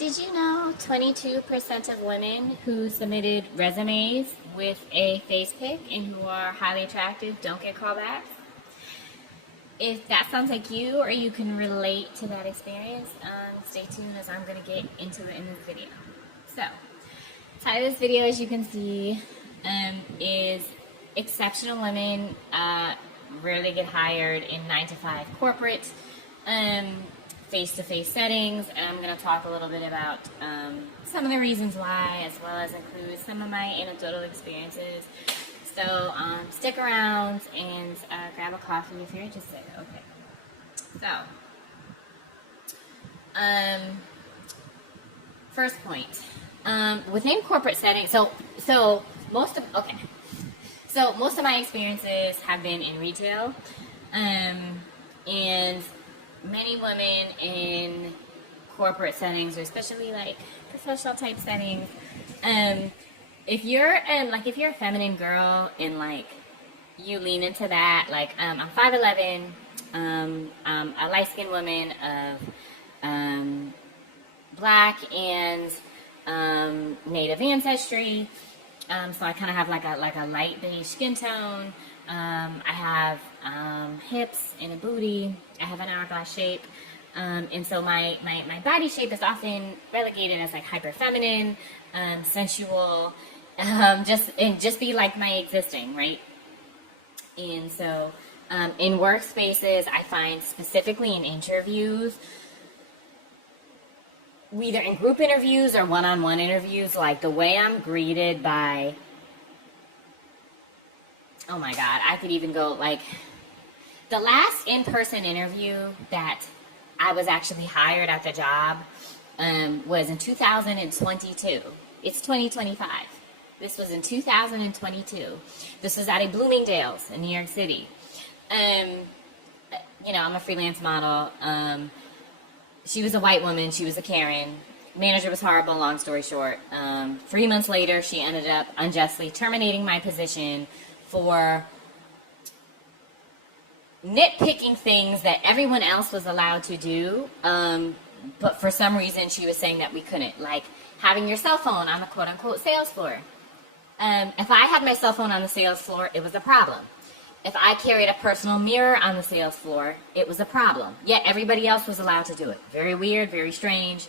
Did you know 22% of women who submitted resumes with a face pic and who are highly attractive don't get callbacks? If that sounds like you or you can relate to that experience, stay tuned as I'm going to get into it in this video. So, title of this video, as you can see, is exceptional women rarely get hired in 9-to-5 corporate face-to-face settings, and I'm going to talk a little bit about some of the reasons why, as well as include some of my anecdotal experiences. So stick around and grab a coffee if you're interested. Okay. So, first point. Within corporate settings, so most of my experiences have been in retail, and many women in corporate settings, or especially like professional type settings, if you're a feminine girl and like you lean into that, like I'm 5'11", I'm a light-skinned woman of black and native ancestry, so I kind of have like a light beige skin tone. I have hips and a booty. I have an hourglass shape, and so my body shape is often relegated as like hyper feminine, sensual, just be like my existing, right? And so in workspaces, I find specifically in interviews, either in group interviews or one-on-one interviews, like the way I'm greeted by, oh my God, I could even go like the last in-person interview that I was actually hired at the job was in 2022. It's 2025. This was in 2022. This was at a Bloomingdale's in New York City. I'm a freelance model. She was a white woman. She was a Karen. Manager was horrible, long story short. 3 months later, she ended up unjustly terminating my position for nitpicking things that everyone else was allowed to do. But for some reason, she was saying that we couldn't. Like having your cell phone on the quote-unquote sales floor. If I had my cell phone on the sales floor, it was a problem. If I carried a personal mirror on the sales floor, it was a problem. Yet everybody else was allowed to do it. Very weird, very strange.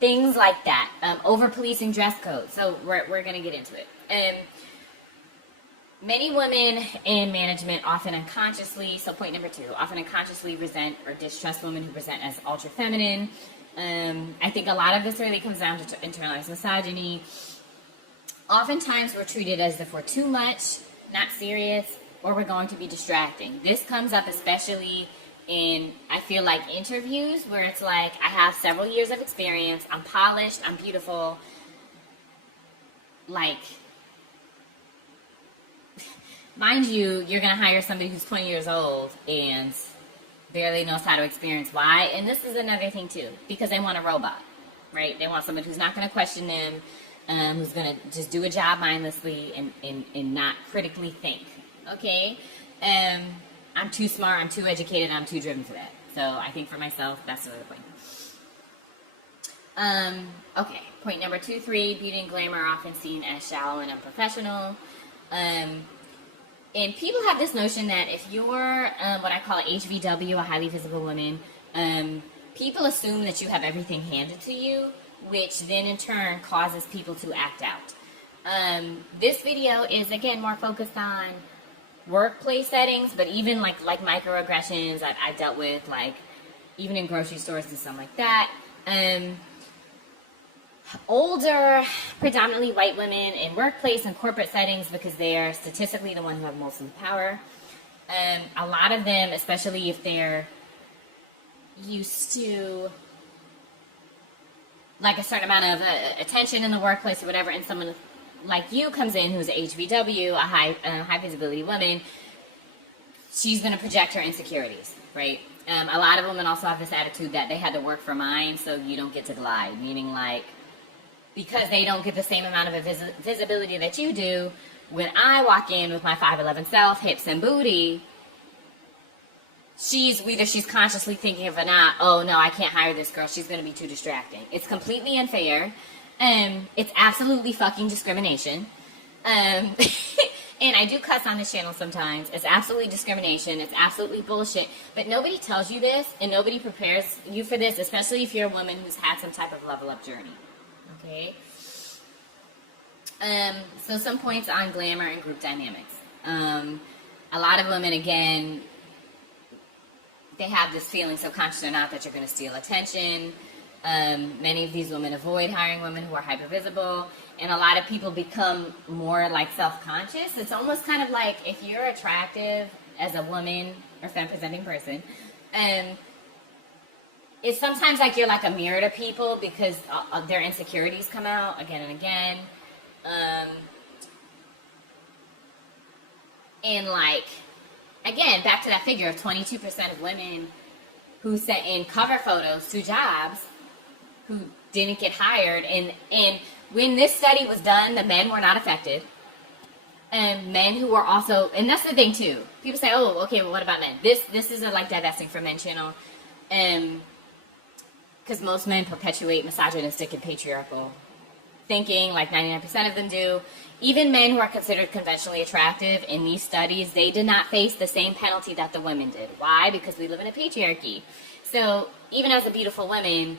Things like that. Over-policing dress codes. So we're going to get into it. Many women in management often unconsciously, so point number 2, often unconsciously resent or distrust women who present as ultra-feminine. I think a lot of this really comes down to internalized misogyny. Oftentimes we're treated as if we're too much, not serious, or we're going to be distracting. This comes up especially in, I feel like, interviews where it's like, I have several years of experience, I'm polished, I'm beautiful, like, mind you, you're going to hire somebody who's 20 years old and barely knows how to experience why. And this is another thing too, because they want a robot, right? They want somebody who's not going to question them, who's going to just do a job mindlessly and not critically think, okay? I'm too smart, I'm too educated, I'm too driven for that. So I think for myself, that's another point. Okay, point number 2, 3, beauty and glamour are often seen as shallow and unprofessional. And people have this notion that if you're what I call HVW, a highly visible woman, people assume that you have everything handed to you, which then in turn causes people to act out. This video is, again, more focused on workplace settings, but even like microaggressions I've dealt with, like even in grocery stores and stuff like that. Older, predominantly white women in workplace and corporate settings, because they are statistically the ones who have most of the power. A lot of them, especially if they're used to like a certain amount of attention in the workplace or whatever, and someone like you comes in who's a HVW, a high visibility woman, she's going to project her insecurities, right? A lot of women also have this attitude that they had to work for mine, so you don't get to glide, meaning like, because they don't get the same amount of visibility that you do, when I walk in with my 5'11" self, hips and booty, she's consciously thinking of oh no, I can't hire this girl, she's going to be too distracting. It's completely unfair. It's absolutely fucking discrimination. And I do cuss on this channel sometimes. It's absolutely discrimination. It's absolutely bullshit. But nobody tells you this, and nobody prepares you for this, especially if you're a woman who's had some type of level up journey. Okay? So some points on glamour and group dynamics. A lot of women, again, they have this feeling, subconscious or not, that you're going to steal attention. Many of these women avoid hiring women who are hypervisible, and a lot of people become more like self-conscious. It's almost kind of like if you're attractive as a woman or femme-presenting person, it's sometimes like you're like a mirror to people because their insecurities come out again and again. And like, again, back to that figure of 22% of women who sent in cover photos to jobs who didn't get hired. And when this study was done, the men were not affected. And men who were also, and that's the thing too. People say, oh, okay, well, what about men? This is a like divesting from men channel. Because most men perpetuate misogynistic and patriarchal thinking, like 99% of them do. Even men who are considered conventionally attractive in these studies, they did not face the same penalty that the women did. Why? Because we live in a patriarchy. So even as a beautiful woman,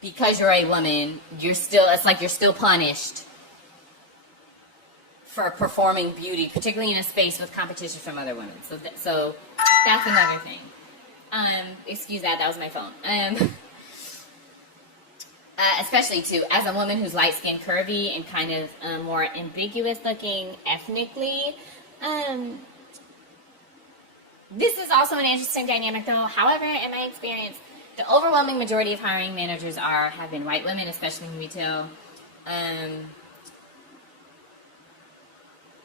because you're a woman, it's like you're still punished for performing beauty, particularly in a space with competition from other women. So that's another thing. Excuse that was my phone. Especially too, as a woman who's light-skinned, curvy, and kind of more ambiguous-looking ethnically. This is also an interesting dynamic, though. However, in my experience, the overwhelming majority of hiring managers have been white women, especially in retail.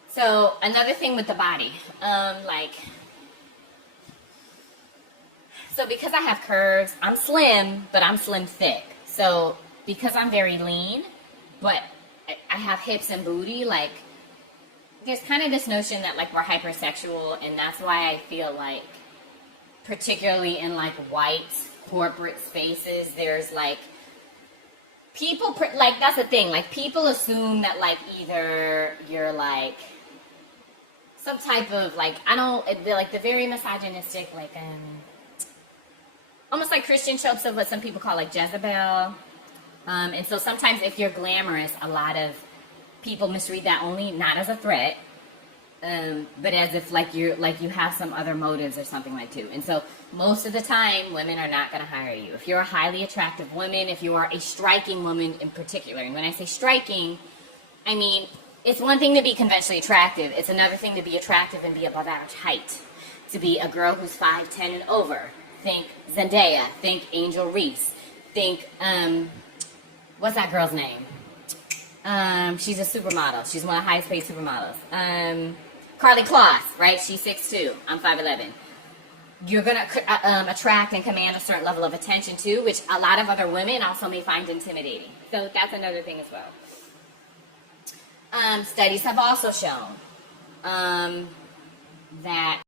So another thing with the body, so because I have curves, I'm slim, but I'm slim thick. So because I'm very lean, but I have hips and booty, like there's kind of this notion that like we're hypersexual, and that's why I feel like, particularly in like white corporate spaces, there's like people like that's the thing, like people assume that like either you're like some type of like the very misogynistic like almost like Christian tropes of what some people call like Jezebel. And so sometimes if you're glamorous, a lot of people misread that only not as a threat, but as if like you have some other motives or something like too. And so most of the time, women are not going to hire you. If you're a highly attractive woman, if you are a striking woman in particular, and when I say striking, I mean it's one thing to be conventionally attractive. It's another thing to be attractive and be above average height. To be a girl who's 5'10" and over. Think Zendaya. Think Angel Reese. Think what's that girl's name? She's a supermodel. She's one of the highest paid supermodels. Carly Kloss, right? She's 6'2". I'm 5'11". You're going to attract and command a certain level of attention too, which a lot of other women also may find intimidating. So that's another thing as well. Studies have also shown that